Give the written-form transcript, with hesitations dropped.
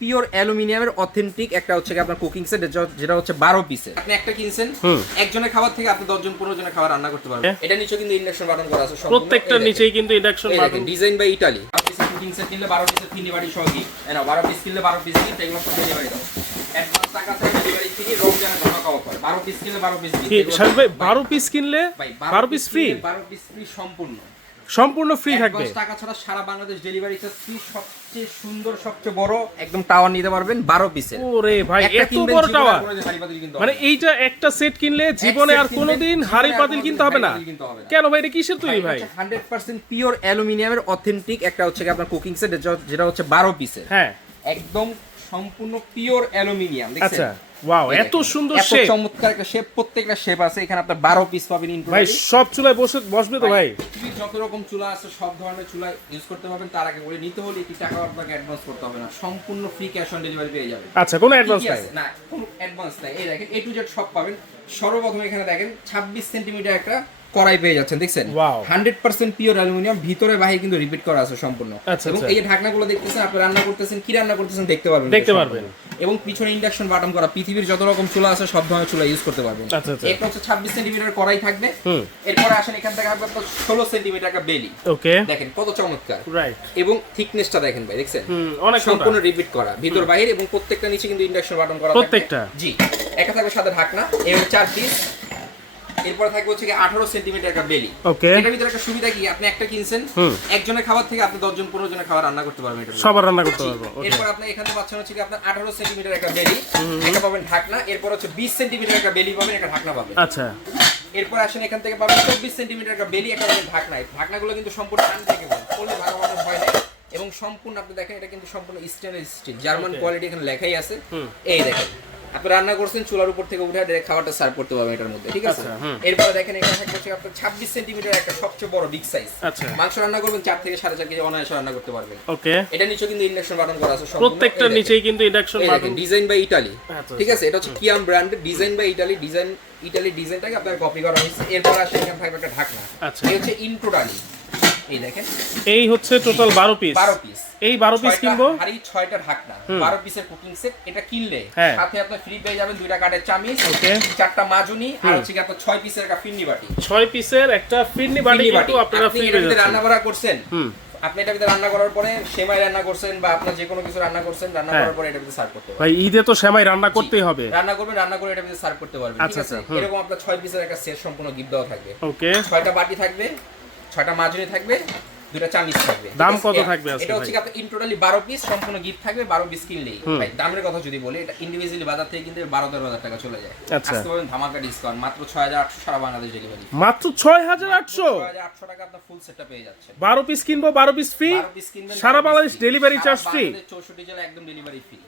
Pure অ্যালুমিনিয়ামের authentic একটা হচ্ছে আপনার কুকিং সেট, যেটা হচ্ছে 12 পিসের। আপনি একটা কিনছেন, একজনের খাবার থেকে আপনি 10 জন 15 জনের খাবার রান্না করতে পারবেন। এটা নিচে কিন্তু ইন্ডাকশন বাটন করা আছে, প্রত্যেকটার নিচেই কিন্তু induction button. Design by Italy. আপনি কুকিং সেট কিনলে 12 পিসের থিনি বাড়ি সহ কি, না 12 পিস কিনলে 12 পিস কি, এগুলো সব ডেলিভারি দাও। অ্যাডভান্স টাকা থেকে ডেলিভারি ফ্রি, রমজানের জন্য কভার করে। 12 পিস কিনলে 12 পিস ফ্রি। শাহিদ ভাই 12 পিস কিনলে 12 পিস ফ্রি? 12 পিস ফ্রি সম্পূর্ণ ফ্রি থাকবে। টাকা ছাড়া সারা বাংলাদেশ ডেলিভারি চার্জ ফ্রি। সবচেয়ে সুন্দর, সবচেয়ে বড় একদম টাওয়ার নিতে পারবেন 12 পিসের। ওরে ভাই এত বড় টাওয়ার! মানে এইটা একটা সেট কিনলে জীবনে আর কোনোদিন হাড়ি পাতিল কিনতে হবে না। কেন ভাই, এটা কিসের তৈরি ভাই? 100% পিওর অ্যালুমিনিয়ামের অথেন্টিক একটা হচ্ছে আপনার কুকিং সেট, যেটা হচ্ছে 12 পিসের। হ্যাঁ, একদম সম্পূর্ণ পিওর অ্যালুমিনিয়াম। দেখছেন? আচ্ছা, ওয়াও, এত সুন্দর এত শেপ। চমৎকার একটা শেপ, প্রত্যেকটা শেপ আছে এখানে। আপনার 12 পিস পাবেন ইনক্লুড। ভাই সব চুলায় বসবে তো ভাই? পৃথিবীর যত রকম চুলা আছে সব ধরনের চুলা ইউজ করতে পারবেন। তার আগে বলে নিতে হলে কি টাকা আপনাকে অ্যাডভান্স করতে হবে না, সম্পূর্ণ ফ্রি ক্যাশ অন ডেলিভারি পেয়ে যাবেন। আচ্ছা, কোনো অ্যাডভান্স নাই? না, কোনো অ্যাডভান্স নাই। এই দেখেন A to Z সব পাবেন। সর্বপ্রথম এখানে দেখেন 26 সেন্টিমিটার একটা কড়াই পেয়ে যাচ্ছেন, দেখছেন? 100% পিওর অ্যালুমিনিয়াম, ভিতরে বাহিরে কিন্তু রিপিট করা আছে সম্পূর্ণ। এবং এই যে ঢাকনাগুলো দেখতেছেন, আপনি রান্না করতেছেন, কি রান্না করতেছেন দেখতে পারবেন। এবং পিছনে ইন্ডাকশন বাটন করা। পৃথিবীর যত রকম চুলা আছে সব ধরনের চুলা ইউজ করতে পারবেন। এটা হচ্ছে 26 সেন্টিমিটার কড়াই থাকবে। এরপর আসেন এখান থেকে আপনার 16 সেন্টিমিটার একটা বেলি। ওকে, দেখেন কত চমৎকার। রাইট। এবং থিকনেসটা দেখেন ভাই, দেখছেন? অনেক সম্পূর্ণ রিপিট করা, ভিতর বাইরে। এবং প্রত্যেকটা নিচে কিন্তু ইন্ডাকশন বাটন করা থাকবে প্রত্যেকটা। জি, একটা থাকবে সাথে ঢাকনা। এই 4 পিস। এরপর থাকবে হচ্ছে 18 সেন্টিমিটার একটা বেলি। ওকে, এটার ভিতরে একটা সুবিধা কি, আপনি একটা কিনছেন, একজনের খাবার থেকে আপনি 10 জন 15 জনের খাবার রান্না করতে পারবেন। এটা সবার রান্না করতে পারবো। এরপর আপনি এখানে পাচ্ছেন হচ্ছে আপনার 18 সেন্টিমিটার একটা বেলি, এটা পাবেন ঢাকনা। এরপর হচ্ছে 20 সেন্টিমিটার একটা বেলি পাবেন, একটা ঢাকনা পাবেন। আচ্ছা, এরপর আসেন এখান থেকে পাবেন 24 সেন্টিমিটার একটা বেলি, একটা পাবেন ঢাকনা। ঢাকনাগুলো কিন্তু সম্পূর্ণ আনব্রেকেবল, করলে ভাঙার ভয় নেই। এবং সম্পূর্ণ আপনি দেখেন এটা কিন্তু সম্পূর্ণ স্টেনলেস স্টিল, জার্মান কোয়ালিটি এখানে লেখাই আছে। এই দেখেন, আপনি রান্না করছেন, চুলার উপর থেকে উঠে ডাইরেক্ট খাবারটা সার্ভ করতে পারবেন এটার মধ্যে, ঠিক আছে? এরপর দেখেন এখানে থাকবে হচ্ছে আপনার 26 সেন্টিমিটার একটা সবচেয়ে বড় বিগ সাইজ। মাংস রান্না করবেন 4 থেকে 4.5 কেজি অনায়াসে রান্না করতে পারবেন। ওকে, এটা নিচে কিন্তু ইন্ডাকশন বাটন করা আছে সম্পূর্ণ। প্রত্যেকটার নিচেই কিন্তু induction button. Design by Italy, ঠিক আছে? এটা হচ্ছে কিয়াম ব্র্যান্ডের, ডিজাইন বাই ইতালি। ইতালি ডিজাইনটাকে আপনার কপি করা হয়েছে। এরপর আসে এখানে থাকবে একটা ঢাকনা। এই হচ্ছে ইনটোটালি, এই দেখেন, এই হচ্ছে টোটাল 12 পিস। এই 12 পিস কিনবো, আর এই 6টা ঢাকনা, 12 পিসের কুকিং সেট। এটা কিনলে সাথে আপনি ফ্রি পেয়ে যাবেন 2টা কাঠের চামিচ, ওকে, 4টা মাজুনি, আর হচ্ছে আপনার 6 পিসের একটা ফিরনি বাটি। 6 পিসের একটা ফিরনি বাটি কিন্তু আপনারা ফ্রি পেয়ে যাচ্ছেন। রান্না করা করছেন, আপনি এটা ভিতরে রান্না করার পরে সেমাই রান্না করছেন বা আপনি যে কোনো কিছু রান্না করছেন, রান্না করার পরে এটা ভিতরে সার্ভ করতে পারবেন। ভাই ঈদে তো সেমাই রান্না করতেই হবে, রান্না করবেন, রান্না করে এটা ভিতরে সার্ভ করতে পারবেন, ঠিক আছে? এরকম আপনার 6 পিসের একটা সেট সম্পূর্ণ গিফট দেওয়া থাকবে। ওকে, 6টা বাটি থাকবে, 6টা মাজুনি থাকবে, 2টা চামিচ থাকবে। দাম কত থাকবে আজকে? এটা হচ্ছে আপনার ইন টোটালি 12 পিস সম্পূর্ণ গিফট থাকবে। 12 পিস কিনলেই ভাই, দামের কথা যদি বলি, এটা ইন্ডিভিজুয়ালি বাজার থেকে কিনতে 12-13,000 টাকা চলে যায়। আজকে পাবেন ধামাকা ডিসকাউন্ট, মাত্র 6,800 সারা বাংলাদেশ ডেলিভারি। মাত্র 6,800 টাকা আপনার ফুল সেটটা পেয়ে যাচ্ছে। 12 পিস কিনবো, 12 পিস ফ্রি, সারা বাংলাদেশ ডেলিভারি চার্জ ফ্রি, 64 জেলা একদম ডেলিভারি ফ্রি।